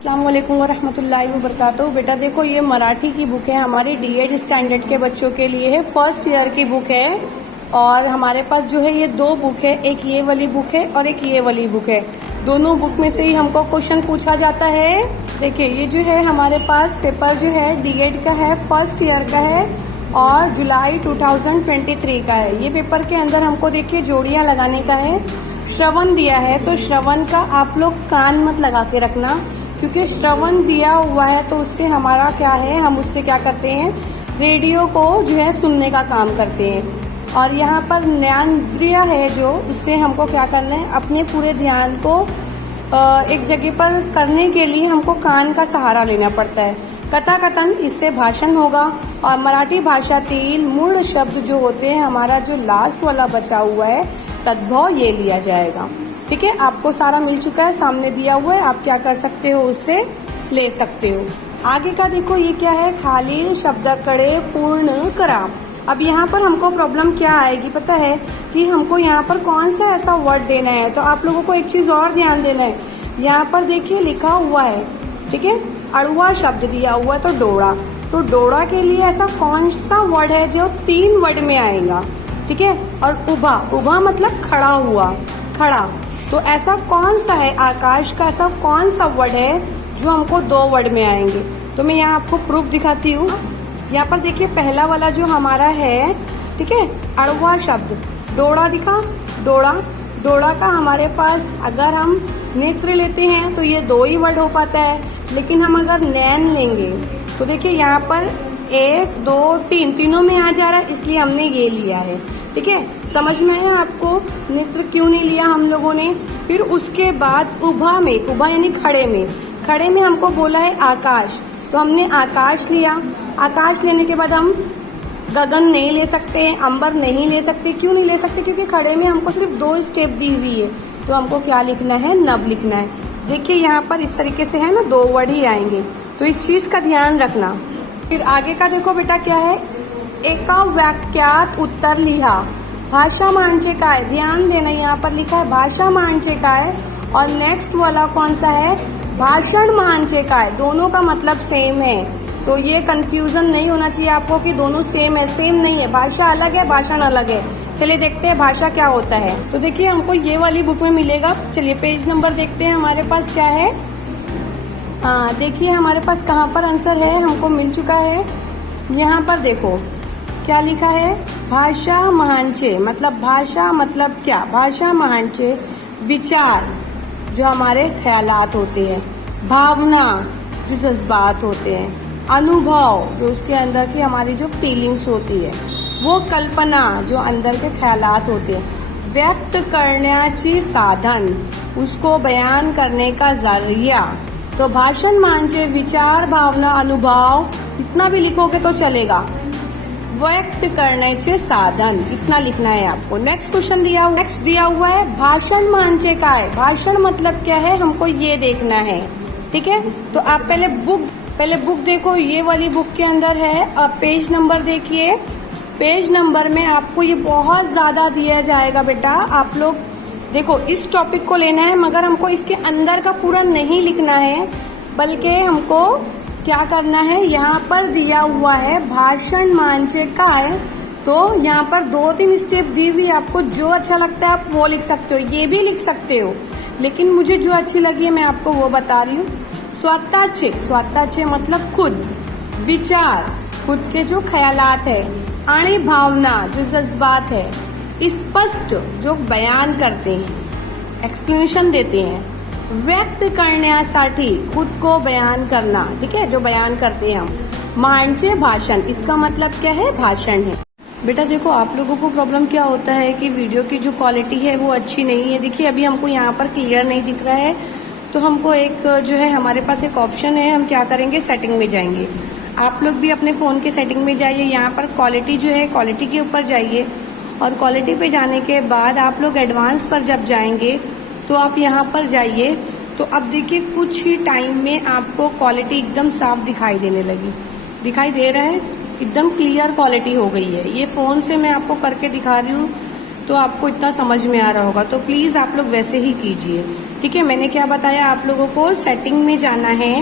अस्सलाम वालेकुम वरहमतुल्लाहि वबरकातुहू। बेटा देखो, ये मराठी की बुक है, हमारे D.Ed स्टैंडर्ड के बच्चों के लिए है, फर्स्ट ईयर की बुक है। और हमारे पास जो है ये दो बुक है, एक ये वाली बुक है और एक ये वाली बुक है। दोनों बुक में से ही हमको क्वेश्चन पूछा जाता है। देखिए, ये जो है हमारे पास पेपर जो है D.Ed का है, फर्स्ट ईयर का है और जुलाई 2023 का है। ये पेपर के अंदर हमको देखिए जोड़ियां लगाने का है, श्रवण दिया है। तो श्रवण का आप लोग कान मत लगा के रखना, क्योंकि श्रवण दिया हुआ है तो उससे हमारा क्या है, हम उससे क्या करते हैं, रेडियो को जो है सुनने का काम करते हैं। और यहाँ पर ज्ञानेंद्रिय है जो, उससे हमको क्या करना है, अपने पूरे ध्यान को एक जगह पर करने के लिए हमको कान का सहारा लेना पड़ता है। कथा कथन, इससे भाषण होगा। और मराठी भाषातील मूल शब्द जो होते हैं, हमारा जो लास्ट वाला बचा हुआ है तद्भव, ये लिया जाएगा। ठीक है, आपको सारा मिल चुका है, सामने दिया हुआ है, आप क्या कर सकते हो, उससे ले सकते हो। आगे का देखो, ये क्या है, खालील शब्दाकडे पूर्ण करा। अब यहाँ पर हमको प्रॉब्लम क्या आएगी पता है, कि हमको यहाँ पर कौन सा ऐसा वर्ड देना है। तो आप लोगों को एक चीज और ध्यान देना है, यहाँ पर देखिए लिखा हुआ है, ठीक है, अड़ुआ शब्द दिया हुआ है, तो डोड़ा। तो डोड़ा के लिए ऐसा कौन सा वर्ड है जो 3 वर्ड में आएगा, ठीक है। और उभा, उभा मतलब खड़ा हुआ, खड़ा। तो ऐसा कौन सा है, आकाश का ऐसा कौन सा वर्ड है जो हमको 2 वर्ड में आएंगे। तो मैं यहाँ आपको प्रूफ दिखाती हूँ। यहाँ पर देखिए, पहला वाला जो हमारा है, ठीक है, अड़ुआ शब्द, डोड़ा दिखा, डोड़ा। डोड़ा का हमारे पास अगर हम नेत्र लेते हैं तो ये 2 ही वर्ड हो पाता है, लेकिन हम अगर नैन लेंगे तो देखिए यहाँ पर 1 2 3 तीनों में आ जा रहा है, इसलिए हमने ये लिया है। ठीक है, समझ में आया आपको नेत्र क्यों नहीं लिया हम लोगों ने। फिर उसके बाद उभा में, उभा यानी खड़े में, खड़े में हमको बोला है आकाश, तो हमने आकाश लिया। आकाश लेने के बाद हम गगन नहीं ले सकते, अंबर नहीं ले सकते। क्यों नहीं ले सकते, क्योंकि खड़े में हमको सिर्फ 2 स्टेप दी हुई है। तो हमको क्या लिखना है, नभ लिखना है। देखिए यहाँ पर इस तरीके से है ना, 2 वर्ड ही आएंगे, तो इस चीज का ध्यान रखना। फिर आगे का देखो बेटा क्या है, एका वाक्यात उत्तर लिहा। भाषा म्हणजे काय, ध्यान देना, यहाँ पर लिखा है भाषा म्हणजे काय, और नेक्स्ट वाला कौन सा है, भाषण म्हणजे काय। दोनों का मतलब सेम है, तो ये कंफ्यूजन नहीं होना चाहिए आपको कि दोनों सेम है। सेम नहीं है, भाषा अलग है, भाषण अलग है। चलिए देखते हैं भाषा क्या होता है। तो देखिए हमको ये वाली बुक में मिलेगा। चलिए पेज नंबर देखते हैं हमारे पास क्या है। हाँ देखिए, हमारे पास कहाँ पर आंसर है, हमको मिल चुका है। यहाँ पर देखो क्या लिखा है, भाषा महांचे, मतलब भाषा मतलब क्या, भाषा महांचे विचार जो हमारे ख्यालात होते हैं, भावना जो जज्बात होते हैं, अनुभव जो उसके अंदर की हमारी जो फीलिंग्स होती है, वो कल्पना जो अंदर के ख्यालात होते हैं, व्यक्त करण्याची साधन, उसको बयान करने का जरिया। तो भाषण म्हणजे विचार, भावना, अनुभव, इतना भी लिखोगे तो चलेगा। व्यक्त करण्याचे साधन, इतना लिखना है आपको। नेक्स्ट क्वेश्चन दिया हुआ है भाषण म्हणजे काय। भाषण मतलब क्या है, हमको ये देखना है। ठीक है, तो आप पहले बुक देखो, ये वाली बुक के अंदर है। अब पेज नंबर देखिए, पेज नंबर में आपको ये बहुत ज्यादा दिया जाएगा बेटा। आप लोग देखो, इस टॉपिक को लेना है, मगर हमको इसके अंदर का पूरा नहीं लिखना है, बल्कि हमको क्या करना है, यहाँ पर दिया हुआ है भाषण म्हणजे काय। तो यहाँ पर 2-3 स्टेप दी हुई, आपको जो अच्छा लगता है आप वो लिख सकते हो, ये भी लिख सकते हो, लेकिन मुझे जो अच्छी लगी है मैं आपको वो बता रही हूँ। स्वतःचे, स्वतःचे मतलब खुद, विचार खुद के जो ख्यालात है, आणि भावना जो जज्बात है, स्पष्ट जो बयान करते हैं, एक्सप्लेनेशन देते हैं, व्यक्त करण्यासाठी खुद को बयान करना, ठीक है, जो बयान करते हैं हम, म्हणजे भाषण, इसका मतलब क्या है, भाषण है। बेटा देखो, आप लोगों को प्रॉब्लम क्या होता है कि वीडियो की जो क्वालिटी है वो अच्छी नहीं है। देखिए अभी हमको यहाँ पर क्लियर नहीं दिख रहा है, तो हमको एक जो है, हमारे पास एक ऑप्शन है, हम क्या करेंगे, सेटिंग में जाएंगे। आप लोग भी अपने फोन के सेटिंग में जाइए, यहाँ पर क्वालिटी जो है, क्वालिटी के ऊपर जाइए, और क्वालिटी पे जाने के बाद आप लोग एडवांस पर जब जाएंगे तो आप यहाँ पर जाइए। तो अब देखिए कुछ ही टाइम में आपको क्वालिटी एकदम साफ दिखाई देने लगी, दिखाई दे रहा है, एकदम क्लियर क्वालिटी हो गई है। ये फोन से मैं आपको करके दिखा रही हूँ, तो आपको इतना समझ में आ रहा होगा। तो प्लीज आप लोग वैसे ही कीजिए। ठीक है, मैंने क्या बताया आप लोगों को, सेटिंग में जाना है।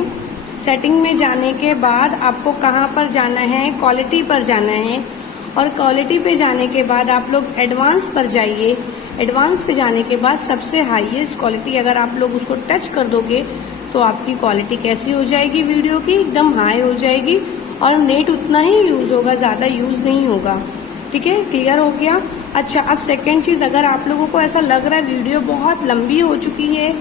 सेटिंग में जाने के बाद आपको कहाँ पर जाना है, क्वालिटी पर जाना है। और क्वालिटी पे जाने के बाद आप लोग एडवांस पर जाइए। एडवांस पे जाने के बाद सबसे हाईएस्ट क्वालिटी अगर आप लोग उसको टच कर दोगे तो आपकी क्वालिटी कैसी हो जाएगी, वीडियो की एकदम हाई हो जाएगी और नेट उतना ही यूज होगा, ज्यादा यूज नहीं होगा। ठीक है, क्लियर हो गया। अच्छा, अब सेकेंड चीज, अगर आप लोगों को ऐसा लग रहा है वीडियो बहुत लंबी हो चुकी है,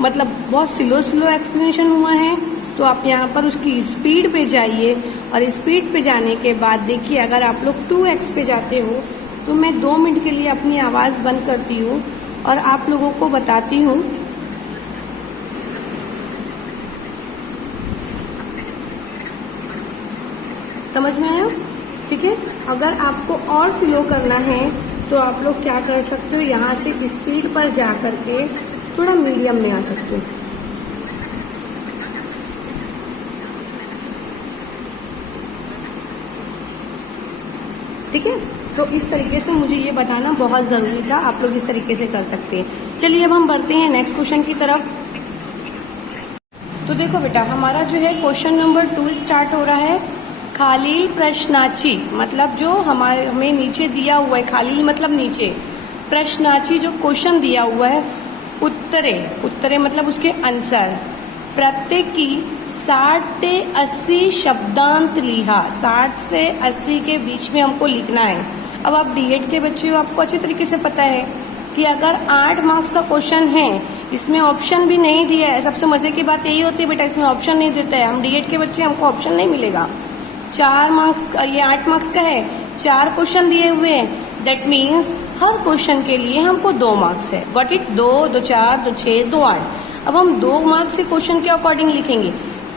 मतलब बहुत स्लो एक्सप्लेनेशन हुआ है, तो आप यहाँ पर उसकी स्पीड पे जाइए। और स्पीड पे जाने के बाद देखिए, अगर आप लोग 2x पे जाते हो तो मैं 2 मिनट के लिए अपनी आवाज बंद करती हूँ और आप लोगों को बताती हूँ। समझ में आया? ठीक है, अगर आपको और स्लो करना है तो आप लोग क्या कर सकते हो, यहाँ से स्पीड पर जा करके थोड़ा मीडियम में आ सकते हो। ठीक है, तो इस तरीके से मुझे ये बताना बहुत जरूरी था, आप लोग इस तरीके से कर सकते हैं। चलिए अब हम बढ़ते हैं नेक्स्ट क्वेश्चन की तरफ। तो देखो बेटा, हमारा जो है क्वेश्चन नंबर 2 स्टार्ट हो रहा है। खालील प्रश्नाची, मतलब जो हमें नीचे दिया हुआ है, खालील मतलब नीचे, प्रश्नाची जो क्वेश्चन दिया हुआ है, उत्तरे मतलब उसके आंसर, प्रत्येकी 60 से 80 शब्दांत लिहा। 60 से 80 के बीच में हमको लिखना है। अब आप D.Ed के बच्चे हो, आपको अच्छी तरीके से पता है कि अगर 8 मार्क्स का क्वेश्चन है, इसमें ऑप्शन भी नहीं दिया है। सबसे मजे की बात यही होती है बेटा, इसमें ऑप्शन नहीं देता है। हम D.Ed के बच्चे, हमको ऑप्शन नहीं मिलेगा। 4 मार्क्स का, ये 8 मार्क्स का है, 4 क्वेश्चन दिए हुए हैं। दैट मीन्स हर क्वेश्चन के लिए हमको 2 मार्क्स है। Got it? 2, 2 4, 2 6, 2 8। अब हम 2 मार्क्स से क्वेश्चन के अकॉर्डिंग लिखेंगे।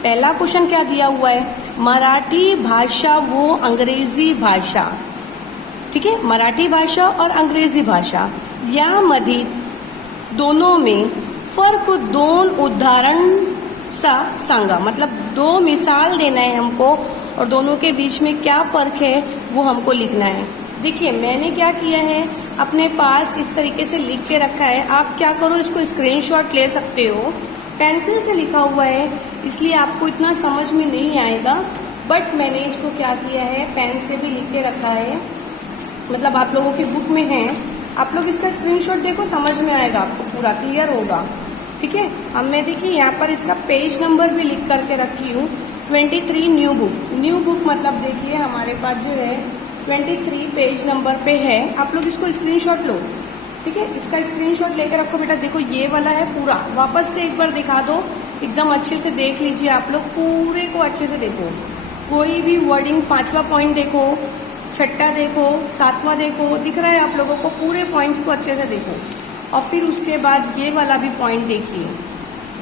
पहला क्वेश्चन क्या दिया हुआ है, मराठी भाषा वो अंग्रेजी भाषा। ठीक है, मराठी भाषा और अंग्रेजी भाषा यामध्ये दोनों में फर्क 2 उदाहरण सा सांगा। मतलब 2 मिसाल देना है हमको और दोनों के बीच में क्या फर्क है वो हमको लिखना है। देखिए, मैंने क्या किया है, अपने पास इस तरीके से लिख के रखा है। आप क्या करो, इसको स्क्रीनशॉट ले सकते हो। पेंसिल से लिखा हुआ है इसलिए आपको इतना समझ में नहीं आएगा, बट मैंने इसको क्या किया है, पेन से भी लिख के रखा है। मतलब आप लोगों की बुक में है, आप लोग इसका स्क्रीनशॉट देखो, समझ में आएगा, आपको पूरा क्लियर होगा। ठीक है, अब मैं देखिए यहाँ पर इसका पेज नंबर भी लिख करके रखी हूँ, 23 न्यू बुक। न्यू बुक मतलब देखिए हमारे पास जो है 23 पेज नंबर पे है। आप लोग इसको स्क्रीनशॉट लो। ठीक है, इसका स्क्रीनशॉट लेकर रखो बेटा। देखो ये वाला है पूरा, वापस से एक बार दिखा दो, एकदम अच्छे से देख लीजिए। आप लोग पूरे को अच्छे से देखो, कोई भी वर्डिंग, 5वां पॉइंट देखो, 6ठा देखो, 7वां देखो, दिख रहा है आप लोगों को, पूरे पॉइंट को अच्छे से देखो। और फिर उसके बाद ये वाला भी पॉइंट देखिए।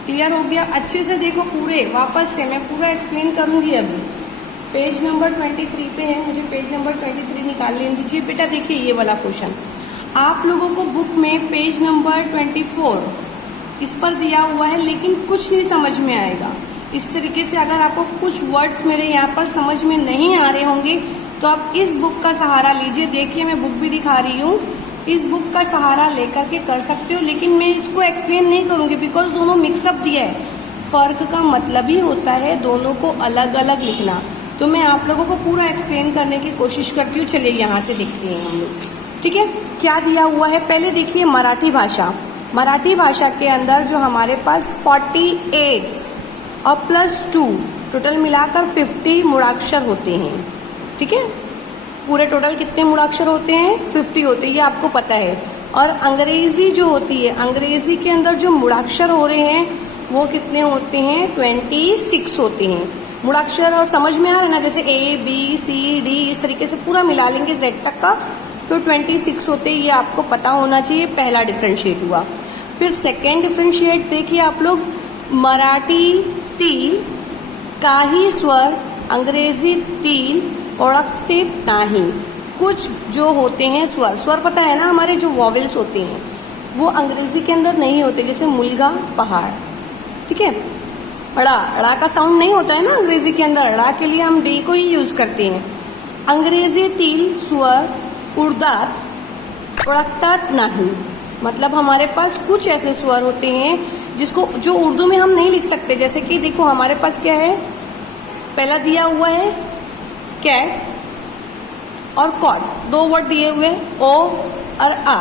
क्लियर हो गया? अच्छे से देखो पूरे, वापस से मैं पूरा एक्सप्लेन करूंगी। अभी पेज नंबर 23 पे है, मुझे पेज नंबर 23 निकाल लेने दीजिए बेटा। देखिए ये वाला क्वेश्चन आप लोगों को बुक में पेज नंबर 24 इस पर दिया हुआ है, लेकिन कुछ नहीं समझ में आएगा। इस तरीके से अगर आपको कुछ वर्ड्स मेरे यहाँ पर समझ में नहीं आ रहे होंगे तो आप इस बुक का सहारा लीजिए। देखिए मैं बुक भी दिखा रही हूँ, इस बुक का सहारा लेकर के कर सकते हो, लेकिन मैं इसको एक्सप्लेन नहीं करूंगी बिकॉज दोनों मिक्सअप दिया है। फर्क का मतलब ही होता है दोनों को अलग अलग लिखना, तो मैं आप लोगों को पूरा एक्सप्लेन करने की कोशिश करती हूँ। चलिए यहाँ से देखते हैं हम लोग। ठीक है, क्या दिया हुआ है, पहले देखिए मराठी भाषा। मराठी भाषा के अंदर जो हमारे पास 48 और +2 टोटल मिलाकर 50 मूढ़ाक्षर होते हैं। ठीक है, पूरे टोटल कितने मूढ़ाक्षर होते हैं, 50 होते हैं, ये आपको पता है। और अंग्रेजी जो होती है, अंग्रेजी के अंदर जो मूढ़ाक्षर हो रहे हैं वो कितने होते हैं, 26 होते हैं मूढ़ाक्षर। और समझ में आ रहा है ना, जैसे ABCD इस तरीके से पूरा मिला लेंगे Z तक का तो 26 होते हैं, ये आपको पता होना चाहिए। पहला डिफरेंशिएट हुआ। फिर सेकेंड डिफरेंशिएट देखिए आप लोग, मराठी तील काही स्वर अंग्रेजी तील ओळखते नाही। कुछ जो होते हैं स्वर, स्वर पता है ना हमारे जो वॉवेल्स होते हैं वो अंग्रेजी के अंदर नहीं होते, जैसे मुलगा पहाड़। ठीक है, अड़ा का साउंड नहीं होता है ना अंग्रेजी के अंदर, अड़ा के लिए हम डी को ही यूज करते हैं। अंग्रेजी तील स्वर उड़दात ओळखतात नाही, मतलब हमारे पास कुछ ऐसे स्वर होते हैं जिसको जो उर्दू में हम नहीं लिख सकते। जैसे कि देखो हमारे पास क्या है, पहला दिया हुआ है कैट और कॉड, दो वर्ड दिए हुए ओ और आ।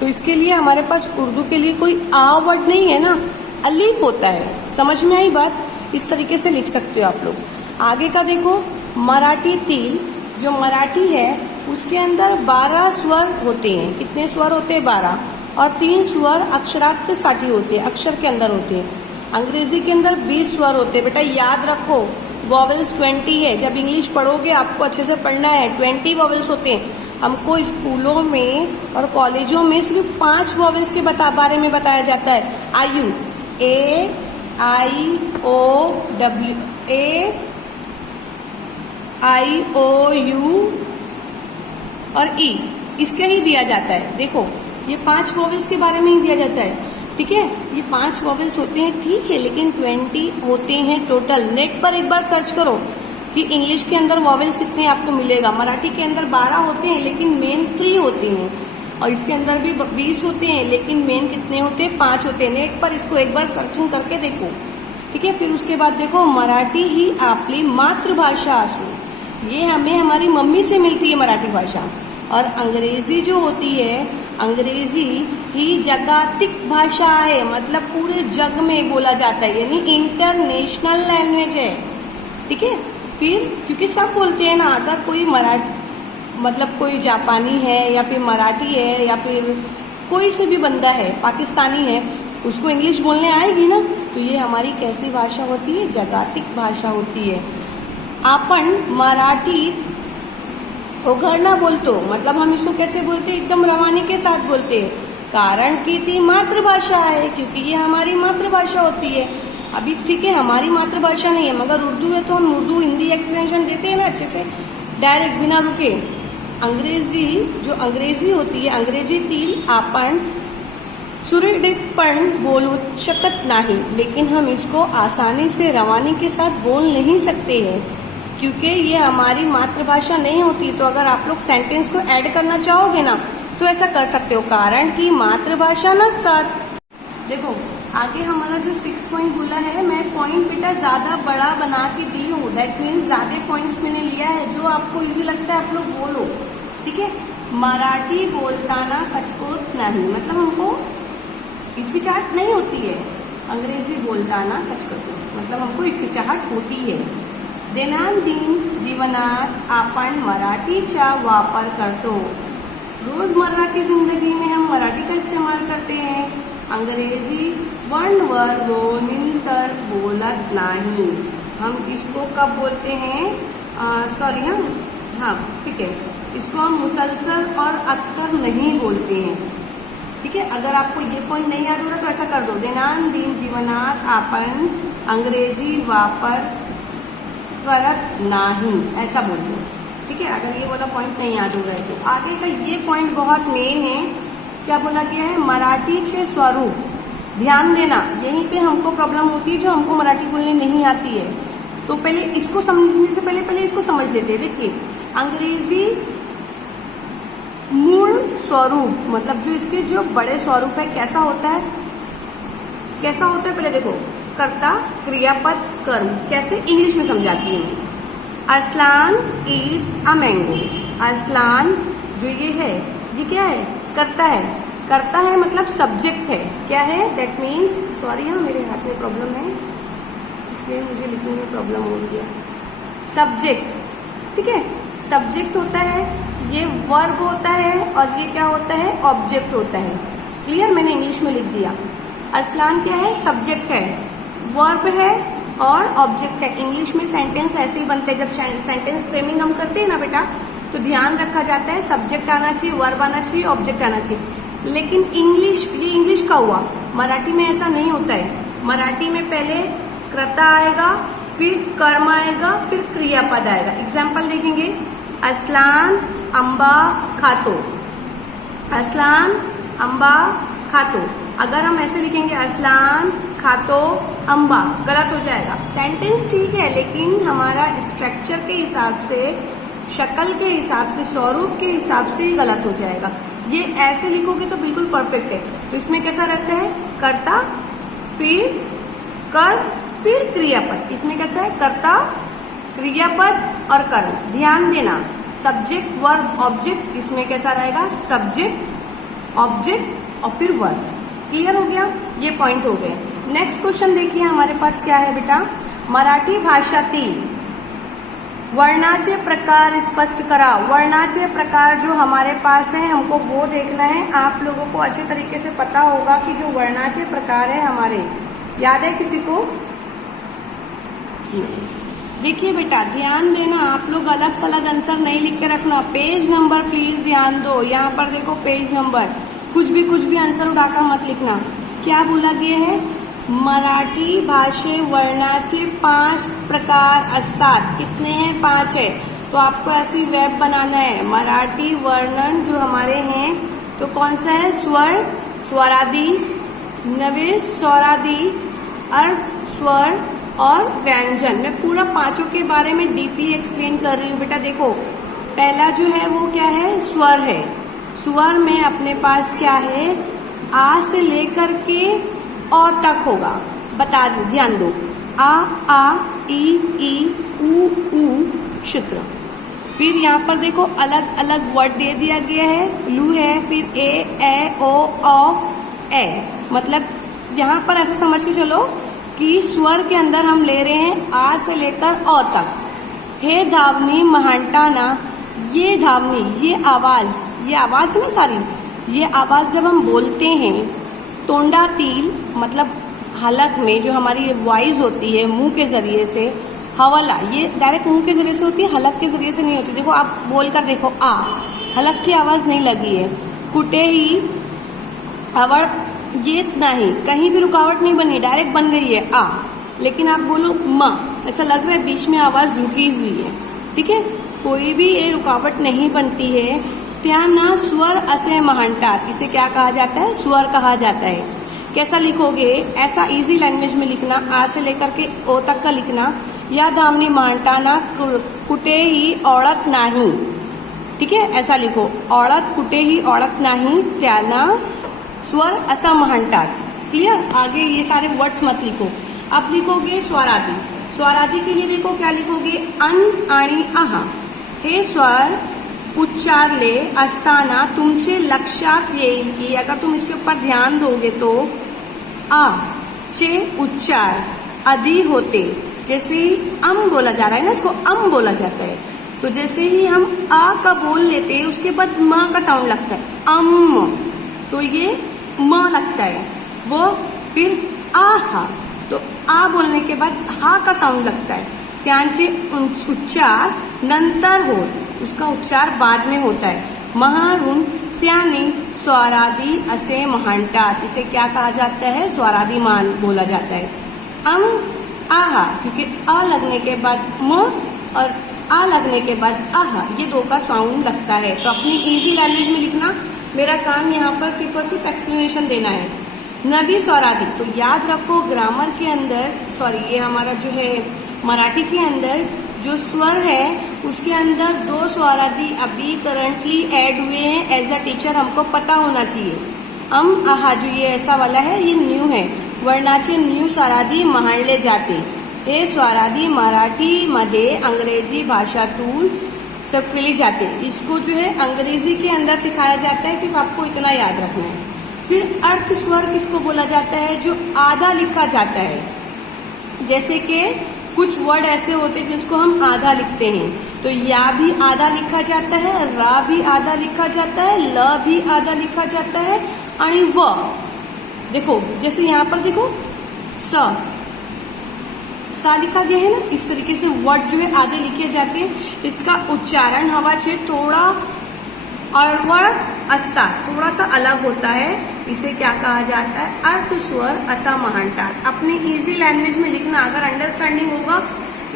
तो इसके लिए हमारे पास उर्दू के लिए कोई आ वर्ड नहीं है ना, अलीफ होता है। समझ में आई बात? इस तरीके से लिख सकते हो आप लोग। आगे का देखो, मराठी तील, जो मराठी है उसके अंदर 12 स्वर होते हैं। कितने स्वर होते हैं? 12। और 3 स्वर अक्षरार्थ साठी होते हैं, अक्षर के अंदर होते हैं। अंग्रेजी के अंदर 20 स्वर होते हैं। बेटा याद रखो, वॉवेल्स 20 है। जब इंग्लिश पढ़ोगे आपको अच्छे से पढ़ना है। 20 वॉवेल्स होते हैं। हमको स्कूलों में और कॉलेजों में सिर्फ 5 वॉवेल्स के बारे में बताया जाता है। आयु, ए आई O W, A I O you और ई, इसका ही दिया जाता है। देखो ये 5 वॉवेल्स के बारे में ही दिया जाता है, ठीक है। ये 5 वॉवेल्स होते हैं, ठीक है, लेकिन 20 होते हैं टोटल। नेट पर एक बार सर्च करो कि इंग्लिश के अंदर वॉवेल्स कितने आपको मिलेगा। मराठी के अंदर 12 होते हैं लेकिन मेन 3 होते हैं, और इसके अंदर भी 20 होते हैं लेकिन मेन कितने होते हैं? 5 होते हैं। नेट पर इसको एक बार सर्चिंग करके देखो, ठीक है। फिर उसके बाद देखो, मराठी ही आपली मातृभाषा असू, ये हमें हमारी मम्मी से मिलती है मराठी भाषा। और अंग्रेजी जो होती है, अंग्रेजी ही जागतिक भाषा है, मतलब पूरे जग में बोला जाता है, यानी इंटरनेशनल लैंग्वेज है, ठीक है। फिर क्योंकि सब बोलते हैं ना, अगर कोई मराठी मतलब कोई जापानी है या फिर मराठी है या फिर कोई से भी बंदा है, पाकिस्तानी है, उसको इंग्लिश बोलने आएगी ना। तो ये हमारी कैसी भाषा होती है? जागतिक भाषा होती है। आपण मराठी उघडना बोलतो, मतलब हम इसको कैसे बोलते हैं? एकदम रवानी के साथ बोलते हैं, कारण कि ती मातृभाषा है, क्योंकि ये हमारी मातृभाषा होती है। अभी ठीक है हमारी मातृभाषा नहीं है, मगर उर्दू है तो हम उर्दू हिंदी एक्सप्लेनेशन देते हैं ना अच्छे से, डायरेक्ट बिना रुके। अंग्रेजी जो अंग्रेजी होती है, अंग्रेजी तील आपण सुरळीतपणे बोलू शकत नाही, लेकिन हम इसको आसानी से रवानी के साथ बोल नहीं सकते हैं, क्योंकि ये हमारी मातृभाषा नहीं होती। तो अगर आप लोग सेंटेंस को ऐड करना चाहोगे ना तो ऐसा कर सकते हो, कारण की मातृभाषा नसतात। देखो आगे हमारा जो 6 पॉइंट बोला है, मैं पॉइंट बेटा ज्यादा बड़ा बना के दी हूँ। दैट मीन्स ज्यादा पॉइंट्स मैंने लिया है, जो आपको इजी लगता है आप लोग बोलो, ठीक है। मराठी बोलताना कचकोत नहीं, मतलब हमको हिचकिचाहट नहीं होती है। अंग्रेजी बोलताना कचकतो, मतलब हमको हिचकिचाहट होती है। दैनंदिन जीवनात आपण मराठीचा वापर करतो, रोजमर्रा की जिंदगी में हम मराठी का इस्तेमाल करते हैं। अंग्रेजी वनवर नंतर बोलत नाही, हम इसको कब बोलते हैं? सॉरी हाँ ठीक है, इसको हम मुसलसल और अक्सर नहीं बोलते हैं, ठीक है। अगर आपको ये पॉइंट नहीं याद हो रहा तो ऐसा कर दो, दैनंदिन जीवनात आपण अंग्रेजी वापर करत नाही, ऐसा बोल दो, ठीक है। अगर ये वाला पॉइंट नहीं याद हो रहा है तो आगे का ये पॉइंट बहुत मेन है। क्या बोला गया है? मराठीचे स्वरूप, ध्यान देना, यहीं पे हमको प्रॉब्लम होती है जो हमको मराठी बोलने नहीं आती है। तो पहले इसको समझने से पहले इसको समझ लेते हैं। देखिए अंग्रेजी मूल स्वरूप, मतलब जो इसके जो बड़े स्वरूप है कैसा होता है? कैसा होता है पहले देखो, कर्ता क्रियापद कर्म, कैसे इंग्लिश में समझाती हूँ। Arsalan Yeats a mango, Arsalan जो ये है ये क्या है? करता है, करता है मतलब सब्जेक्ट है, क्या है? दैट मीन्स, सॉरी हाँ मेरे हाथ में प्रॉब्लम है इसलिए मुझे लिखने में प्रॉब्लम हो रही है। सब्जेक्ट, ठीक है, सब्जेक्ट होता है, ये वर्ब होता है, और ये क्या होता है? ऑब्जेक्ट होता है। क्लियर? मैंने इंग्लिश में लिख दिया। अरसलान क्या है? सब्जेक्ट है, वर्ब है और ऑब्जेक्ट है। इंग्लिश में सेंटेंस ऐसे ही बनते हैं, जब सेंटेंस फ्रेमिंग हम करते हैं ना बेटा, तो ध्यान रखा जाता है सब्जेक्ट आना चाहिए, वर्ब आना चाहिए, ऑब्जेक्ट आना चाहिए। लेकिन इंग्लिश, ये इंग्लिश का हुआ, मराठी में ऐसा नहीं होता है। मराठी में पहले कर्ता आएगा, फिर कर्म आएगा, फिर क्रियापद आएगा। एग्जाम्पल देखेंगे, अरसलान अंबा खातो, अरसलान अंबा खातो। अगर हम ऐसे लिखेंगे अरसलान खातो अंबा, गलत हो जाएगा। सेंटेंस ठीक है लेकिन हमारा स्ट्रक्चर के हिसाब से, शक्ल के हिसाब से, स्वरूप के हिसाब से ही गलत हो जाएगा। ये ऐसे लिखोगे तो बिल्कुल परफेक्ट है। तो इसमें कैसा रहता है? कर्ता फिर कर, फिर क्रियापद। इसमें कैसा है, कर्ता, क्रियापद और कर्म। ध्यान देना, सब्जेक्ट, वर्ब, ऑब्जेक्ट, इसमें कैसा रहेगा, सब्जेक्ट, ऑब्जेक्ट और फिर वर्ब। क्लियर हो गया, ये पॉइंट हो गए। नेक्स्ट क्वेश्चन देखिए हमारे पास क्या है बेटा, मराठी भाषातील वर्णाचे प्रकार स्पष्ट करा। वर्णाचे प्रकार जो हमारे पास है हमको वो देखना है। आप लोगों को अच्छे तरीके से पता होगा कि जो वर्णाचे प्रकार है हमारे, याद है किसी को? देखिए बेटा ध्यान देना, आप लोग अलग सलग आंसर नहीं लिख के रखना। पेज नंबर प्लीज ध्यान दो, यहाँ पर देखो पेज नंबर, कुछ भी आंसर उठाकर मत लिखना। क्या बोला गया है, मराठी भाषे वर्णाचे 5 प्रकार असतात। कितने हैं, 5 है। तो आपको ऐसी वेब बनाना है। मराठी वर्णन जो हमारे हैं तो कौन सा है, स्वर, स्वरादि, नवेश, स्वरादि, अर्थ, स्वर और व्यंजन। मैं पूरा 5 के बारे में डीपली एक्सप्लेन कर रही हूँ बेटा। देखो पहला जो है वो क्या है, स्वर है। स्वर में अपने पास क्या है, आ से लेकर के अ तक होगा। बता दो, ध्यान दो, आ, ई, ऊ, शुत्र। फिर यहाँ पर देखो अलग अलग वर्ड दे दिया गया है। लू है, फिर ए, ओ, ए। मतलब यहाँ पर ऐसा समझ के चलो कि स्वर के अंदर हम ले रहे हैं आ से लेकर अ तक। हे धावनी महानटाना, ये धावनी, ये आवाज है ना सारी, ये आवाज जब हम बोलते हैं तोंडातील, मतलब हलक में जो हमारी वॉइस होती है मुंह के जरिए से, हवला, ये डायरेक्ट मुंह के जरिए से होती है, हलक के जरिए से नहीं होती। देखो आप बोलकर देखो, आ, हलक की आवाज नहीं लगी है। कुटे ही, अवर, ये नहीं, कहीं भी रुकावट नहीं बनी, डायरेक्ट बन गई है आ। लेकिन आप बोलो म, ऐसा लग रहा है बीच में आवाज रुकी हुई है। ठीक है, कोई भी ये रुकावट नहीं बनती है। त्याना स्वर असे महानटात, इसे क्या कहा जाता है, स्वर कहा जाता है। कैसा लिखोगे, ऐसा इजी लैंग्वेज में लिखना, आ से लेकर के ओ तक का लिखना। या धामनी महानटाना कुटे ही औड़त नाही, ठीक है, ऐसा लिखो, औड़त, कुटे ही औड़त नाही, त्याना स्वर असा महानटात। क्लियर, आगे ये सारे वर्ड्स मत लिखो। अब लिखोगे स्वरादि। स्वरादि के लिए देखो क्या लिखोगे, अन आणि आहा। हे स्वर उच्चारले असताना तुमचे लक्षात येईल की, अगर तुम इसके ऊपर ध्यान दोगे तो आ चे उच्चार अधि होते। जैसे ही अम बोला जा रहा है ना, इसको अम बोला जाता है, तो जैसे ही हम आ का बोल लेते हैं उसके बाद म का साउंड लगता है, अम, तो ये म लगता है। वो फिर आहा, तो आ बोलने के बाद हा का साउंड लगता है। त्यांचे उच्चार नंतर हो, उसका उच्चार बाद में होता है। महारून त्यानी स्वरादि असे महानटात, इसे क्या कहा जाता है, स्वरादि मान बोला जाता है। अम, आहा, क्योंकि अ लगने के बाद म और आ लगने के बाद आहा, ये दो का साउंड लगता है। तो अपनी इजी लैंग्वेज में लिखना। मेरा काम यहाँ पर सिर्फ और सिर्फ एक्सप्लेनेशन देना है। नवी स्वरादि, तो याद रखो ग्रामर के अंदर, ये हमारा जो है मराठी के अंदर जो स्वर है उसके अंदर 2 स्वरादि अभी करंटली ऐड हुए हैं। एज अ टीचर हमको पता होना चाहिए। आहा जो ये ऐसा वाला है ये न्यू है। वर्णाचे न्यू स्वरादि मानले जाते। हे स्वरादि मराठी मध्ये अंग्रेजी भाषातून शिकवले जाते। इसको जो है अंग्रेजी के अंदर सिखाया जाता है, सिर्फ आपको इतना याद रखना है। फिर अर्थ स्वर किसको बोला जाता है, जो आधा लिखा जाता है। जैसे कि कुछ वर्ड ऐसे होते हैं जिसको हम आधा लिखते हैं, तो या भी आधा लिखा जाता है, रा भी आधा लिखा जाता है, ल भी आधा लिखा जाता है, आणि व। देखो जैसे यहाँ पर देखो सा लिखा गया है ना, इस तरीके से वर्ड जो है आधे लिखे जाते हैं। इसका उच्चारण हवाचे थोड़ा अळवळ असतात, थोड़ा सा अलग होता है। इसे क्या कहा जाता है, अर्थ स्वर असा महानटात। अपनी इजी लैंग्वेज में लिखना, अगर अंडरस्टैंडिंग होगा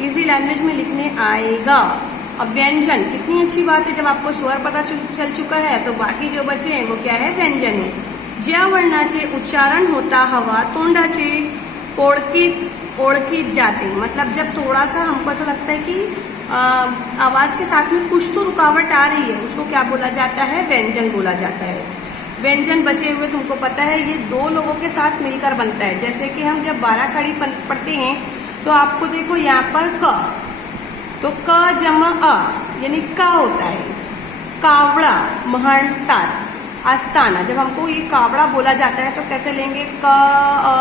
इजी लैंग्वेज में लिखने आएगा। अब व्यंजन, कितनी अच्छी बात है, जब आपको स्वर पता चल चुका है तो बाकी जो बचे हैं वो क्या है, व्यंजन है। ज्या वर्णाचे उच्चारण होता हवा तोंडाचे ओळखीत जाते। मतलब जब थोड़ा सा हमको ऐसा लगता है कि आवाज के साथ में कुछ तो रुकावट आ रही है, उसको क्या बोला जाता है, व्यंजन बोला जाता है। व्यंजन बचे हुए तुमको पता है ये दो लोगों के साथ मिलकर बनता है। जैसे कि हम जब 12 खड़ी पढ़ते हैं तो आपको देखो यहाँ पर क, तो क जमा अ यानी का होता है। कावड़ा, महंतार, आस्थाना, जब हमको ये कावड़ा बोला जाता है तो कैसे लेंगे, क अ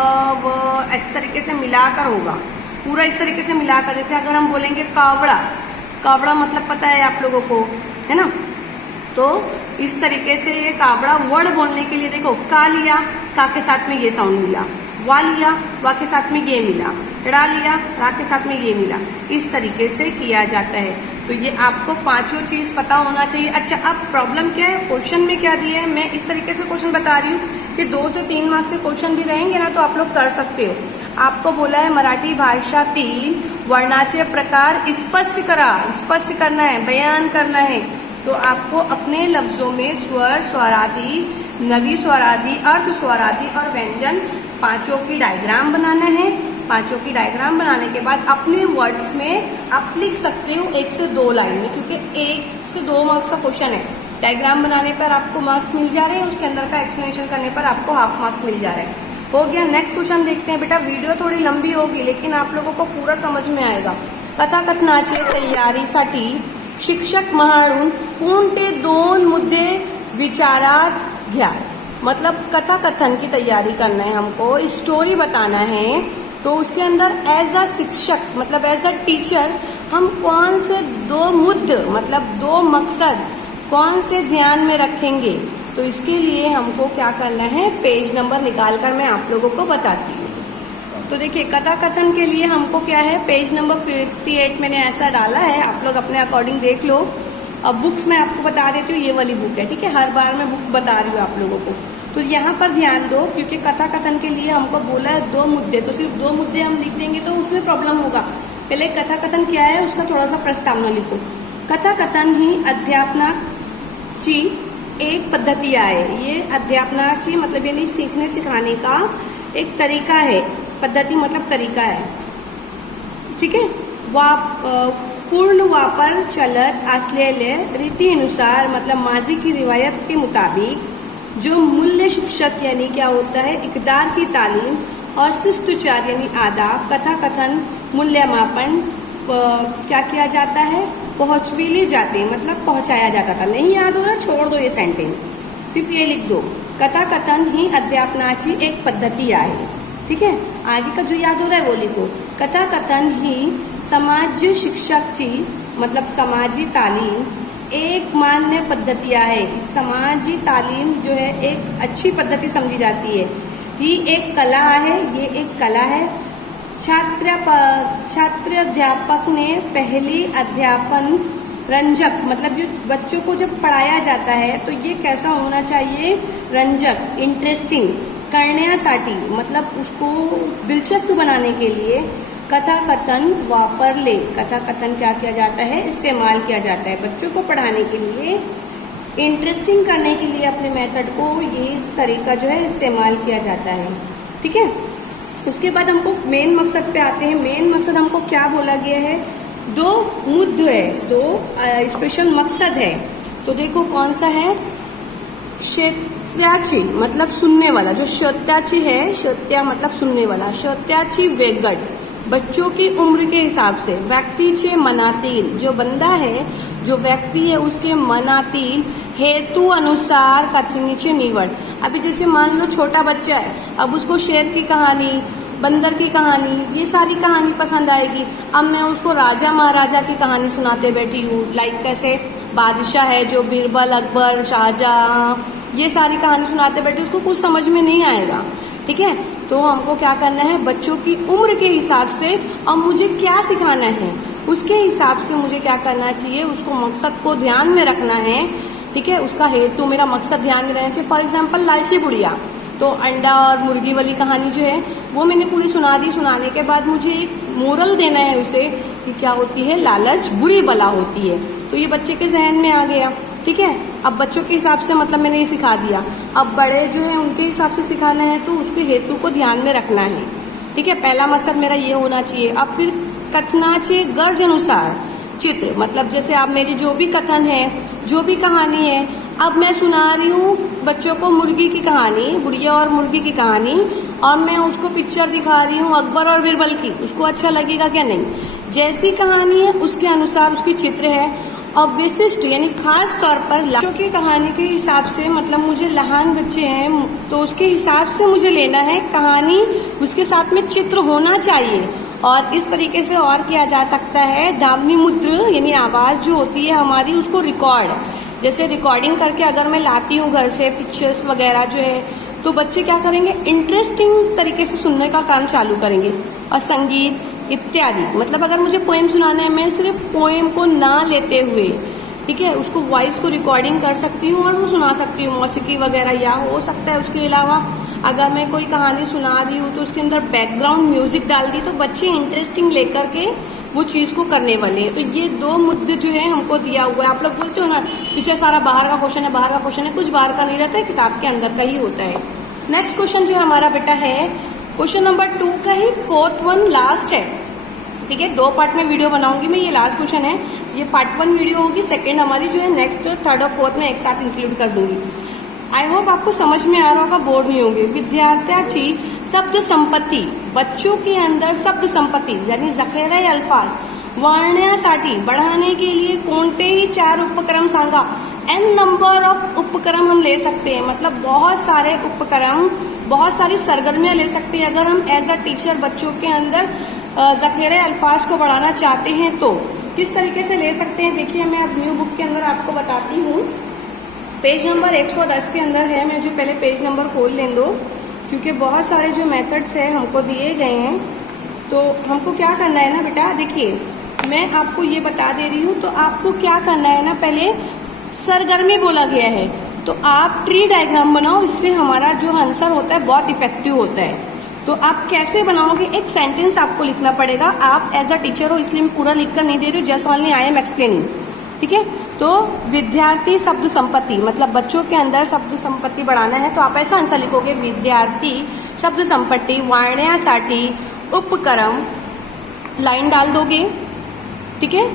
व इस तरीके से मिलाकर होगा, पूरा इस तरीके से मिलाकर। जैसे अगर हम बोलेंगे कावड़ा, कावड़ा मतलब पता है आप लोगों को, है ना। तो इस तरीके से ये कावड़ा वर्ड बोलने के लिए देखो का लिया, का के साथ में ये साउंड मिला, वा लिया, वा के साथ में ये मिला, रा लिया, रा के साथ में ये मिला, इस तरीके से किया जाता है। तो ये आपको पांचों चीज पता होना चाहिए। अच्छा, अब प्रॉब्लम क्या है, क्वेश्चन में क्या दिया है, मैं इस तरीके से क्वेश्चन बता रही हूँ कि 2 से 3 मार्क्स से क्वेश्चन भी रहेंगे ना, तो आप लोग कर सकते हो। आपको बोला है मराठी भाषातील वर्णाचे प्रकार स्पष्ट करा, स्पष्ट करना है, बयान करना है। तो आपको अपने लफ्जों में स्वर, स्वरादि, नवी स्वरादि, अर्ध स्वरादि और व्यंजन पांचों की डायग्राम बनाना है। पांचों की डायग्राम बनाने के बाद अपने वर्ड्स में आप लिख सकते हो 1 से 2 लाइन में, क्योंकि 1 से 2 मार्क्स का क्वेश्चन है। डायग्राम बनाने पर आपको मार्क्स मिल जा रहे हैं, उसके अंदर का एक्सप्लेनेशन करने पर आपको हाफ मार्क्स मिल जा रहे हैं। हो गया। नेक्स्ट क्वेश्चन देखते हैं। बेटा वीडियो थोड़ी लंबी होगी लेकिन आप लोगों को पूरा समझ में आएगा। कथाकथनाचे तयारीसाठी शिक्षक महाडून कोणते 2 मुद्दे विचारात घ्या। मतलब कथा कथन की तैयारी करना है हमको, स्टोरी बताना है, तो उसके अंदर एज अ शिक्षक मतलब एज अ टीचर हम कौन से 2 मुद्दे मतलब 2 मकसद कौन से ध्यान में रखेंगे। तो इसके लिए हमको क्या करना है, पेज नंबर निकाल कर मैं आप लोगों को बताती हूँ। तो देखिए कथा कथन के लिए हमको क्या है, पेज नंबर 58 मैंने ऐसा डाला है, आप लोग अपने अकॉर्डिंग देख लो। अब बुक्स मैं आपको बता देती हूँ, ये वाली बुक है, ठीक है, हर बार मैं बुक बता रही हूँ आप लोगों को। तो यहाँ पर ध्यान दो, क्योंकि कथा कथन के लिए हमको बोला है 2 मुद्दे, तो सिर्फ 2 मुद्दे हम लिख देंगे तो उसमें प्रॉब्लम होगा। पहले कथा कथन क्या है उसका थोड़ा सा प्रस्तावना लिखो। कथा कथन ही अध्यापनाची एक पद्धति आहे। ये अध्यापनाची मतलब यानी सीखने सिखाने का एक तरीका है, पद्धति मतलब तरीका है, ठीक है। पूर्ण वापर चलत असलेले रीतीनुसार मतलब माजी की रिवायत के मुताबिक जो मूल्य शिक्षक यानी क्या होता है, इकदार की तालीम और शिष्टाचार यानी आदाब, कथा कथन मूल्यमापन क्या किया जाता है, पहुंचविले जाते मतलब पहुंचाया जाता था। नहीं याद हो रहा, छोड़ दो ये सेंटेंस, सिर्फ ये लिख दो, कथा कथन ही अध्यापनाची एक पद्धति आहे, ठीक है। आगे का जो याद हो रहा है वो लिखो। कथा कथन ही समाज शिक्षकची मतलब समाजी तालीम एक मान्य पद्धति आहे। समाजी तालीम जो है एक अच्छी पद्धति समझी जाती है। ही एक कला है, ये एक कला है। छात्र अध्यापक ने पहली अध्यापन रंजक मतलब जो बच्चों को जब पढ़ाया जाता है तो ये कैसा होना चाहिए, रंजक, इंटरेस्टिंग करण्यासाठी मतलब उसको दिलचस्प बनाने के लिए कथा कथन वापरले। कथा कथन क्या किया जाता है, इस्तेमाल किया जाता है बच्चों को पढ़ाने के लिए, इंटरेस्टिंग करने के लिए अपने मेथड को ये तरीका जो है इस्तेमाल किया जाता है, ठीक है। उसके बाद हमको मेन मकसद पे आते हैं। मेन मकसद हमको क्या बोला गया है, 2 मुद्दे है, 2 स्पेशल मकसद है। तो देखो कौन सा है, श्रोत्याची मतलब सुनने वाला, जो श्रोत्याची है, श्रोत्या मतलब सुनने वाला, श्रोत्याची वेगड बच्चों की उम्र के हिसाब से, व्यक्तीचे मनातील जो बंदा है, जो व्यक्ति है उसके मनातील हेतु अनुसार कथनीचे निवड। अभी जैसे मान लो छोटा बच्चा है, अब उसको शेर की कहानी, बंदर की कहानी, ये सारी कहानी पसंद आएगी। अब मैं उसको राजा महाराजा की कहानी सुनाते बैठी हूँ, लाइक कैसे बादशाह है जो बीरबल, अकबर, शाहजहां, ये सारी कहानी सुनाते बैठे, उसको कुछ समझ में नहीं आएगा, ठीक है। तो हमको क्या करना है, बच्चों की उम्र के हिसाब से और मुझे क्या सिखाना है उसके हिसाब से मुझे क्या करना चाहिए, उसको मकसद को ध्यान में रखना है, ठीक है। उसका हेतु मेरा मकसद ध्यान में रहना चाहिए। फॉर एग्जाम्पल लालची बुढ़िया, तो अंडा और मुर्गी वाली कहानी जो है वो मैंने पूरी सुना दी। सुनाने के बाद मुझे एक मोरल देना है उसे कि क्या होती है, लालच बुरी बला होती है। तो ये बच्चे के जहन में आ गया, ठीक है। अब बच्चों के हिसाब से मतलब मैंने ये सिखा दिया। अब बड़े जो है उनके हिसाब से सिखाना है तो उसके हेतु को ध्यान में रखना है, ठीक है। पहला मकसद मेरा ये होना चाहिए। अब फिर कथनाचे गर्ज अनुसार चित्र मतलब जैसे आप मेरी जो भी कथन है, जो भी कहानी है, अब मैं सुना रही हूँ बच्चों को मुर्गी की कहानी, बुढ़िया और मुर्गी की कहानी, और मैं उसको पिक्चर दिखा रही हूँ अकबर और बीरबल की, उसको अच्छा लगेगा क्या? नहीं। जैसी कहानी है उसके अनुसार उसकी चित्र है, और विशिष्ट यानी खास तौर पर बच्चों की कहानी के हिसाब से, मतलब मुझे लहान बच्चे हैं तो उसके हिसाब से मुझे लेना है कहानी, उसके साथ में चित्र होना चाहिए। और इस तरीके से और किया जा सकता है, ध्वनि मुद्र यानी आवाज जो होती है हमारी उसको रिकॉर्ड, जैसे रिकॉर्डिंग करके अगर मैं लाती हूँ घर से पिक्चर्स वगैरह जो है, तो बच्चे क्या करेंगे, इंटरेस्टिंग तरीके से सुनने का काम चालू करेंगे। और संगीत इत्यादि, मतलब अगर मुझे पोएम सुनाना है, मैं सिर्फ पोएम को ना लेते हुए, ठीक है, उसको वॉइस को रिकॉर्डिंग कर सकती हूँ और वो सुना सकती हूँ, मौसीकी वगैरह, या हो सकता है उसके अलावा अगर मैं कोई कहानी सुना रही हूँ तो उसके अंदर बैकग्राउंड म्यूजिक डाल दी, तो बच्चे इंटरेस्टिंग लेकर के वो चीज को करने वाले हैं। तो ये दो मुद्दे जो है हमको दिया हुआ है। आप लोग बोलते हो ना पीछे सारा बाहर का क्वेश्चन है, बाहर का क्वेश्चन है, कुछ बाहर का नहीं रहता है, किताब के अंदर का ही होता है। नेक्स्ट क्वेश्चन जो हमारा बेटा है क्वेश्चन नंबर 2 का ही 4th वन लास्ट है, ठीक है, 2 पार्ट में वीडियो बनाऊंगी मैं, ये लास्ट क्वेश्चन है, ये पार्ट 1 वीडियो होगी, सेकंड हमारी जो है नेक्स्ट 3rd और 4th में एक साथ इंक्लूड कर दूंगी। आई होप आपको समझ में आ रहा होगा, बोर नहीं होंगे। विद्यार्थ्याची शब्द संपत्ती, बच्चों के अंदर शब्द संपत्ती यानी जखेरे अल्फाज वाढण्यासाठी बढ़ाने के लिए कोणतेही 4 उपक्रम सांगा। n नंबर ऑफ उपक्रम हम ले सकते हैं, मतलब बहुत सारे उपक्रम, बहुत सारी सरगर्मियां ले सकते हैं अगर हम एज अ टीचर बच्चों के अंदर जखेरे अल्फाज को बढ़ाना चाहते हैं तो किस तरीके से ले सकते हैं। देखिए मैं अब न्यू बुक के अंदर आपको बताती हूँ, पेज नंबर 110 के अंदर है, मुझे पहले पेज नंबर खोल लें दो, क्योंकि बहुत सारे जो मेथड्स है हमको दिए गए हैं। तो हमको क्या करना है ना बेटा, देखिए मैं आपको ये बता दे रही हूँ, तो आपको क्या करना है ना, पहले सरगर्मी बोला गया है तो आप ट्री डायग्राम बनाओ, इससे हमारा जो आंसर होता है बहुत इफेक्टिव होता है। तो आप कैसे बनाओगे, एक सेंटेंस आपको लिखना पड़ेगा, आप एज अ टीचर हो इसलिए मैं पूरा लिखकर नहीं दे रही हूँ, just only I am explaining, ठीक है। तो विद्यार्थी शब्द संपत्ति, मतलब बच्चों के अंदर शब्द संपत्ति बढ़ाना है, तो आप ऐसा आंसर लिखोगे, विद्यार्थी शब्द संपत्ति वाढण्यासाठी उपक्रम, लाइन डाल दोगे, ठीक है।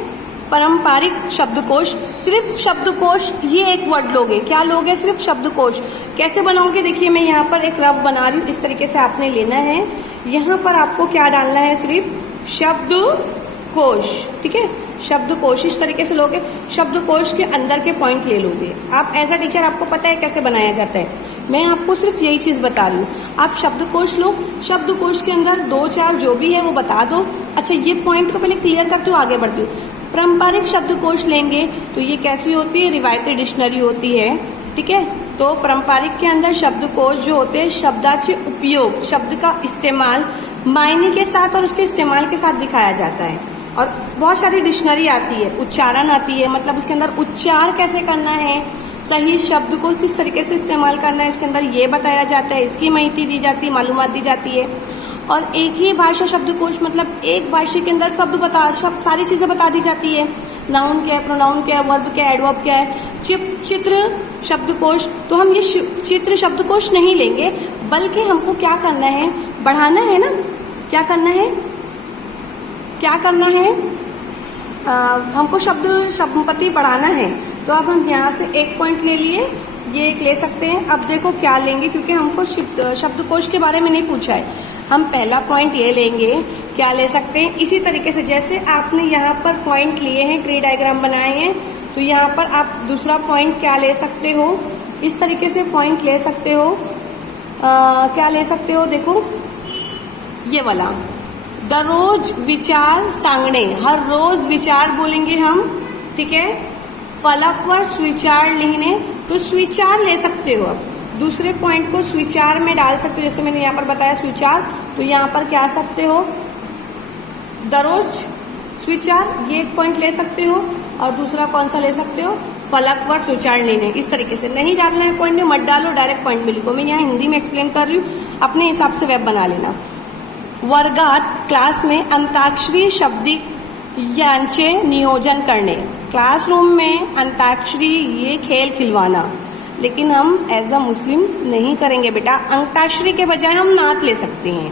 पारंपरिक शब्दकोश, सिर्फ शब्दकोश, ये एक वर्ड लोगे, क्या लोगे, सिर्फ शब्दकोश। कैसे बनाओगे, देखिए मैं यहाँ पर एक रफ बना रही हूँ, इस तरीके से आपने लेना है, यहाँ पर आपको क्या डालना है, सिर्फ शब्दकोश, ठीक है, शब्दकोश इस तरीके से लोगे, शब्दकोश के अंदर के पॉइंट ले लोगे। आप एज अ टीचर आपको पता है कैसे बनाया जाता है, मैं आपको सिर्फ यही चीज बता रही हूँ। आप शब्दकोश लो, शब्दकोश के अंदर 2-4 जो भी है वो बता दो। अच्छा ये पॉइंट को पहले क्लियर करती हूँ, आगे बढ़ती हूँ। पारंपरिक शब्दकोश लेंगे तो ये कैसी होती है, रिवायती डिक्शनरी होती है, ठीक है। तो पारंपरिक के अंदर शब्दकोश जो होते हैं, शब्दाचे उपयोग, शब्द का इस्तेमाल मायने के साथ और उसके इस्तेमाल के साथ दिखाया जाता है। और बहुत सारी डिक्शनरी आती है, उच्चारण आती है, मतलब उसके अंदर उच्चार कैसे करना है, सही शब्द को किस तरीके से इस्तेमाल करना है, इसके अंदर ये बताया जाता है, इसकी माहिती दी जाती है, मालूमात दी जाती है। और एक ही भाषा शब्दकोश, मतलब एक भाषा के अंदर शब्द सारी चीजें बता दी जाती है, नाउन क्या है, प्रोनाउन क्या है, वर्ब क्या है, एडवर्ब क्या है। चित्र शब्दकोश, तो हम ये चित्र शब्दकोश नहीं लेंगे, बल्कि हमको क्या करना है, बढ़ाना है ना, क्या करना है, क्या करना है, हमको शब्द संपत्ति बढ़ाना है। तो अब हम यहाँ से एक पॉइंट ले लिए, ये एक ले सकते हैं। अब देखो क्या लेंगे, क्योंकि हमको शब्दकोश के बारे में नहीं पूछा है, हम पहला पॉइंट ये लेंगे, क्या ले सकते हैं, इसी तरीके से जैसे आपने यहाँ पर पॉइंट लिए हैं, ट्री डायग्राम बनाए हैं, तो यहाँ पर आप दूसरा पॉइंट क्या ले सकते हो, इस तरीके से पॉइंट ले सकते हो। क्या ले सकते हो, देखो ये वाला, दररोज विचार सांगणे, हर रोज विचार बोलेंगे हम, ठीक है। फलकवर स्विचार लिखने, तो स्विचार ले सकते हो। अब दूसरे पॉइंट को स्विचार में डाल सकते हो, जैसे मैंने यहाँ पर बताया स्विचार, तो यहाँ पर क्या सकते हो, दररोज स्विचार, ये एक पॉइंट ले सकते हो। और दूसरा कौन सा ले सकते हो, फलकवर स्विचार लेने, इस तरीके से। नहीं डालना है पॉइंट में, मत डालो, डायरेक्ट पॉइंट में लिखो। मैं यहाँ हिंदी में एक्सप्लेन कर रही हूँ, अपने हिसाब से वेब बना लेना। वर्गात, क्लास में अंताक्षरी शब्दिक यांचे नियोजन करने, क्लासरूम में अंताक्षरी ये खेल खिलवाना, लेकिन हम एज अ मुस्लिम नहीं करेंगे बेटा। अंताक्षरी के बजाय हम नात ले सकते हैं,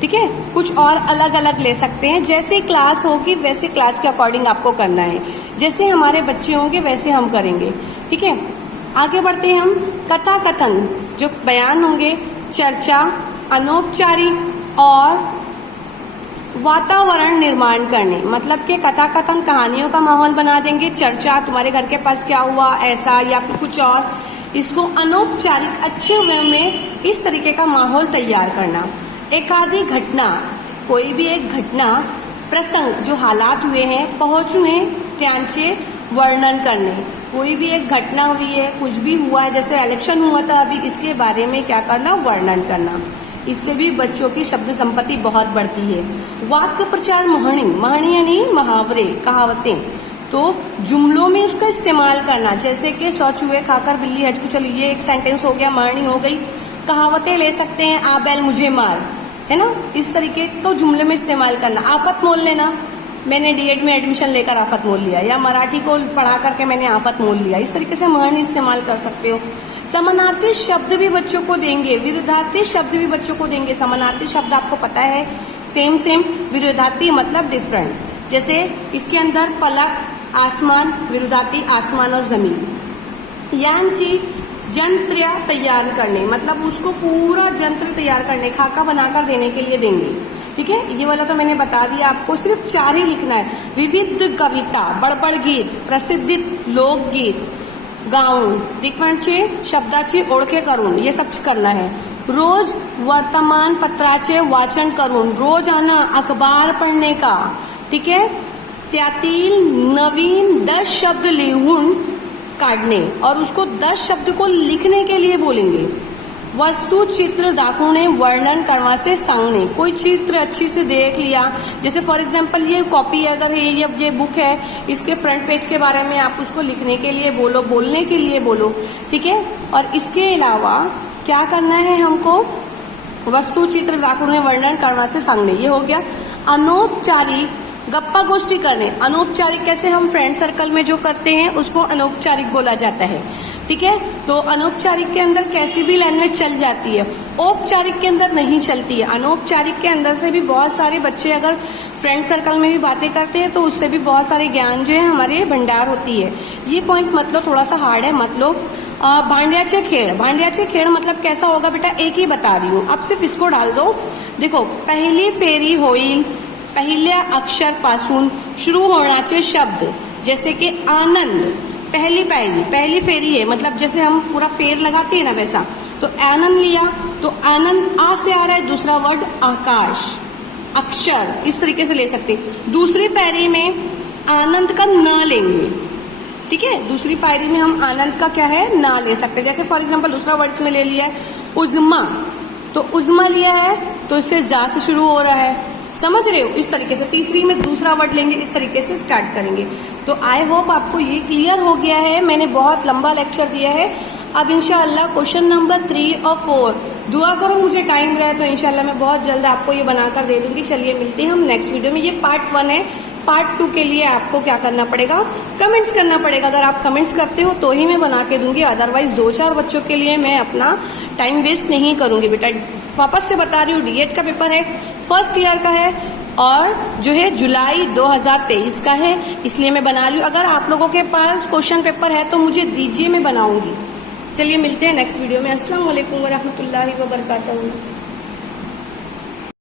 ठीक है, कुछ और अलग अलग ले सकते हैं। जैसे क्लास होगी वैसे क्लास के अकॉर्डिंग आपको करना है, जैसे हमारे बच्चे होंगे वैसे हम करेंगे, ठीक है। आगे बढ़ते हैं हम। कथा कथन जो बयान होंगे, चर्चा, अनौपचारिक और वातावरण निर्माण करने, मतलब कि कथा कथन कहानियों का माहौल बना देंगे, चर्चा तुम्हारे घर के पास क्या हुआ ऐसा या फिर कुछ और, इसको अनौपचारिक अच्छे वे में इस तरीके का माहौल तैयार करना। एक आधी घटना, कोई भी एक घटना प्रसंग जो हालात हुए हैं पहुंचुए त्यांचे वर्णन करने, कोई भी एक घटना हुई है, कुछ भी हुआ है, जैसे इलेक्शन हुआ था अभी, इसके बारे में क्या करना, वर्णन करना। इससे भी बच्चों की शब्द संपत्ति बहुत बढ़ती है। वाक्य प्रचार महणी, महणी यानी मुहावरे, कहावतें, तो जुमलों में उसका इस्तेमाल करना, जैसे कि 100 चूहे खाकर बिल्ली हज को चली, ये एक सेंटेंस हो गया, महणी हो गई। कहावतें ले सकते हैं, आ बैल मुझे मार, है ना, इस तरीके को जुमले में इस्तेमाल करना। आफत मोल लेना, मैंने डीएड में एडमिशन लेकर आफत मोल लिया, या मराठी को पढ़ा करके मैंने आफत मोल लिया, इस तरीके से महणी इस्तेमाल कर सकते हो। समानार्थी शब्द भी बच्चों को देंगे, विरुद्धार्थी शब्द भी बच्चों को देंगे। समानार्थी शब्द आपको पता है, सेम, विरुद्धार्थी मतलब डिफरेंट। जैसे इसके अंदर फलक, आसमान, विरुद्धार्थी आसमान और जमीन। यांची जंत्र तैयार करने, मतलब उसको पूरा जंत्र तैयार करने, खाका बनाकर देने के लिए देंगे, ठीक है। ये वाला तो मैंने बता दिया आपको, सिर्फ 4 ही लिखना है। विविध कविता, बड़बड़ गीत, प्रसिद्धित लोकगीत गाऊन, दिक्वंचे शब्दाची ओळखे करून, ये सब करना है। रोज वर्तमानपत्राचे वाचन करून, रोजाना अखबार पढ़ने का, ठीक है। त्यातील नवीन 10 शब्द लिहून काढणे, और उसको 10 शब्द को लिखने के लिए बोलेंगे। वस्तु चित्र दाखवणे, वर्णन करवा से सांगणे, कोई चित्र अच्छी से देख लिया, जैसे फॉर एग्जांपल ये कॉपी अगर है, ये बुक है, इसके फ्रंट पेज के बारे में आप उसको लिखने के लिए बोलो, बोलने के लिए बोलो, ठीक है। और इसके अलावा क्या करना है हमको, वस्तु चित्र दाखवणे, वर्णन करवा से सांगणे, ये हो गया। अनौपचारिक गप्पा गोष्ठी करने, अनौपचारिक कैसे हम फ्रेंड सर्कल में जो करते हैं उसको अनौपचारिक बोला जाता है, ठीक है। तो अनौपचारिक के अंदर कैसी भी लैंग्वेज चल जाती है, औपचारिक के अंदर नहीं चलती है। अनौपचारिक के अंदर से भी बहुत सारे बच्चे अगर फ्रेंड सर्कल में भी बातें करते हैं तो उससे भी बहुत सारे ज्ञान जो है हमारे भंडार होती है। ये पॉइंट मतलब थोड़ा सा हार्ड है, मतलब भांड्याचे खेळ, भांड्याचे खेळ मतलब कैसा होगा बेटा, एक ही बता रही हूँ, अब सिर्फ इसको डाल दो। देखो, पहिली फेरी होईल, पहिल्या अक्षर पासून शुरू होण्याचे शब्द, जैसे कि आनंद, पहली फेरी है, मतलब जैसे हम पूरा पेड़ लगाते हैं ना वैसा, तो आनंद लिया तो आनंद आ से आ रहा है, दूसरा वर्ड आकाश, अक्षर, इस तरीके से ले सकते। दूसरी पायरी में आनंद का न लेंगे, ठीक है, दूसरी पायरी में हम आनंद का क्या है, ना ले सकते। जैसे फॉर एग्जांपल दूसरा वर्ड इसमें ले लिया है उज़्मा, तो उज़्मा लिया है तो इससे जा से शुरू हो रहा है, समझ रहे हो, इस तरीके से। तीसरी में दूसरा वर्ड लेंगे, इस तरीके से स्टार्ट करेंगे। तो आई होप आपको ये क्लियर हो गया है, मैंने बहुत लंबा लेक्चर दिया है। अब इंशाअल्लाह क्वेश्चन नंबर 3 और 4 दुआ करो मुझे टाइम रहे तो इंशाअल्लाह मैं बहुत जल्द आपको ये बनाकर दे दूंगी। चलिए मिलते हैं हम नेक्स्ट वीडियो में। ये पार्ट 1 है, पार्ट 2 के लिए आपको क्या करना पड़ेगा, कमेंट्स करना पड़ेगा। अगर आप कमेंट्स करते हो तो ही मैं बना के दूंगी, अदरवाइज 2-4 बच्चों के लिए मैं अपना टाइम वेस्ट नहीं करूंगी बेटा। वापस से बता रही हूँ, डीएड का पेपर है, फर्स्ट ईयर का है और जो है जुलाई 2023 का है, इसलिए मैं बना रही हूँ। अगर आप लोगों के पास क्वेश्चन पेपर है तो मुझे दीजिए, मैं बनाऊंगी। चलिए मिलते हैं नेक्स्ट वीडियो में। अस्सलाम वालेकुम व रहमतुल्लाहि व बरकातहू।